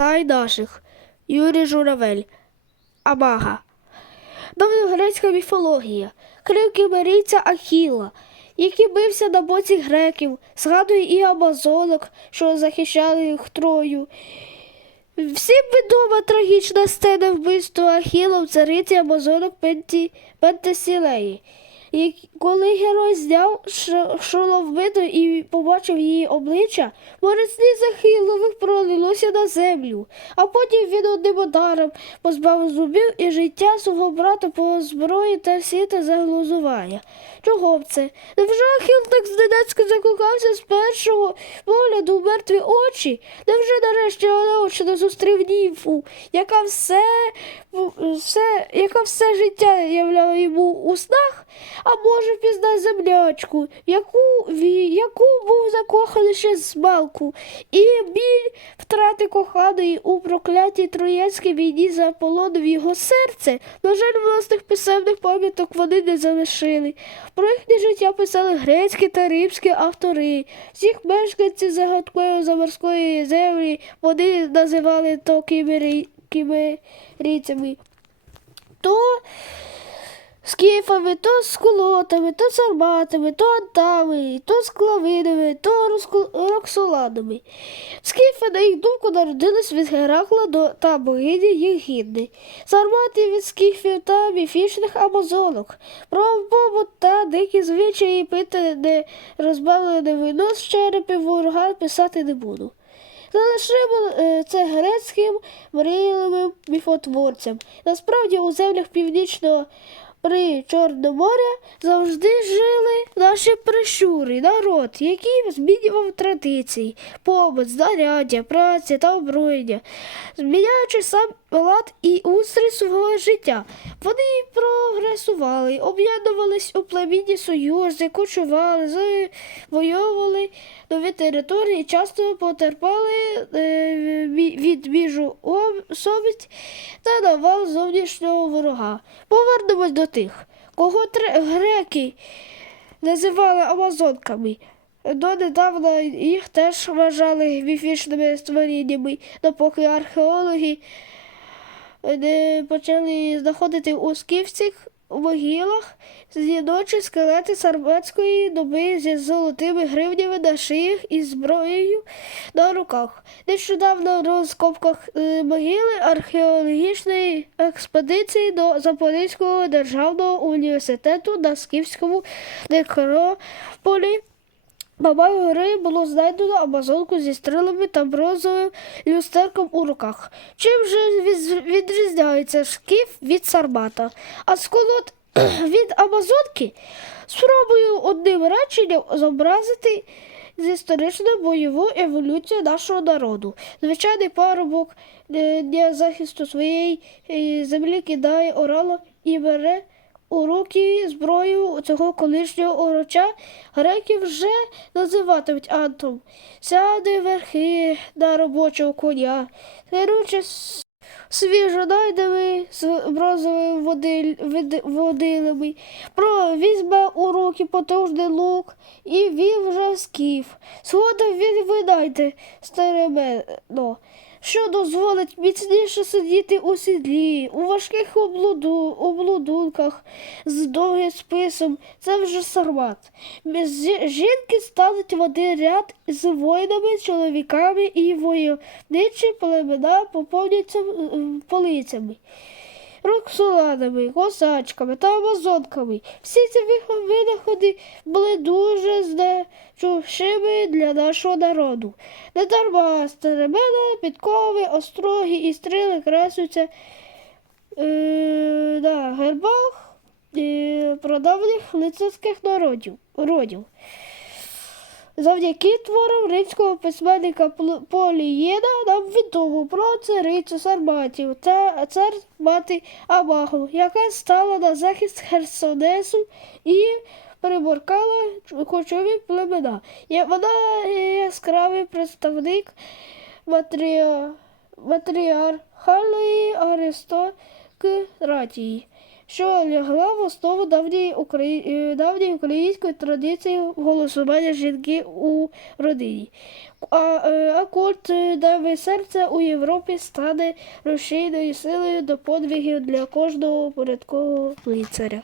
Тай наших Юрій Журавель. Амага. Давньогрецька міфологія. Крик кімерійця Ахіла, який бився на боці греків, згадує і амазонок, що захищали їх Трою. Всім відома трагічна сцена вбивства Ахілом цариці Амазонок Пенті, Пентесілеї. Коли герой зняв ш- шоловмину і побачив її обличчя, морець з Ахілових пролилося на землю, а потім він одним ударом позбавив зубів і життя свого брата по зброї та сіта заглузування. Чого б це? Невже Ахіл так зненацько закохався з першого погляду в мертві очі? Невже нарешті наочно зустрів німфу, яка все, все, яка все життя являла йому у снах? А може впізнав землячку, яку, яку був закоханий ще з малку, і біль втрати коханої у проклятій троянській війні заполонив його серце. На жаль, власних писемних пам'яток вони не залишили. Про їхнє життя писали грецькі та римські автори. Всіх мешканців загадкової заморської землі вони називали то кімері- кімерійцями. То з скіфами, то з кулотами, то сарматами, то антами, то з клавинами, то роксоланами. Скіфи, на їх думку, народились від Геракла до та богині їх гідни. Сармати від скіфів та міфічних амазонок. Про побут та дикі звичаї пити не розбавлене вино з черепів ворога писати не буду. Залишимо е, це грецьким мрійливим міфотворцям. Насправді у землях північного при Чорного моря завжди жили наші прищури, народ, який змінював традиції, побут, знаряддя, праця та озброєння, зміняючи сам лад і устрій свого життя. Вони прогресували, об'єднувались у племінні союзи, кочували, завойовували нові території, часто потерпали е, від міжу особиць та навал зовнішнього ворога. Повернемось до тих, кого греки називали амазонками. Донедавна їх теж вважали міфічними створіннями, допоки археологи не почали знаходити у скіфських могилах жіночі скелети сарматської доби зі золотими гривнями на шиях і зброєю на руках. Нещодавно в розкопках е, могили археологічної експедиції до Запорізького державного університету на Скіфському некрополі Бабай гори було знайдено амазонку зі стрілами та бронзовим люстерком у руках. Чим же відрізняється шкіф від сармата? А сколот від амазонки спробую одним реченням зобразити з історичну бойову еволюцію нашого народу. Звичайний парубок е, для захисту своєї е, землі кидає орало і бере у руки зброю цього колишнього ороча греки вже називатимуть Антом. Сяде верхи на робочого коня, керуючи свіжо найдами з бронзовими водил, водилами, про візьме у руки потужний лук і вів вже скіф. Згодом він видайте старемено, що дозволить міцніше сидіти у сідлі, у важких облуду, облудунках з довгим списом. Це вже сармат. Без жінки стануть в один ряд з воїнами, чоловіками і войовничі племена поповняться е, полицями. Роксоланами, косачками та амазонками. Всі ці винаходи були дуже значущими для нашого народу. Не дарма стеремена, підкови, остроги і стріли красуються е, прадавніх лицарських народів. родів. Завдяки творам римського письменника Полієна нам відомо про царицю Сарматів та цар мати Амаху, яка стала на захист Херсонесу і приборкала кочові племена. Вона яскравий представник матріа... матріархальної аристократії, що лягла в основу давньої, е, давньої української традиції голосування жінки у родині. А, акорд а культ е, серця у Європі стане рушійною силою до подвигів для кожного порядкового лицаря.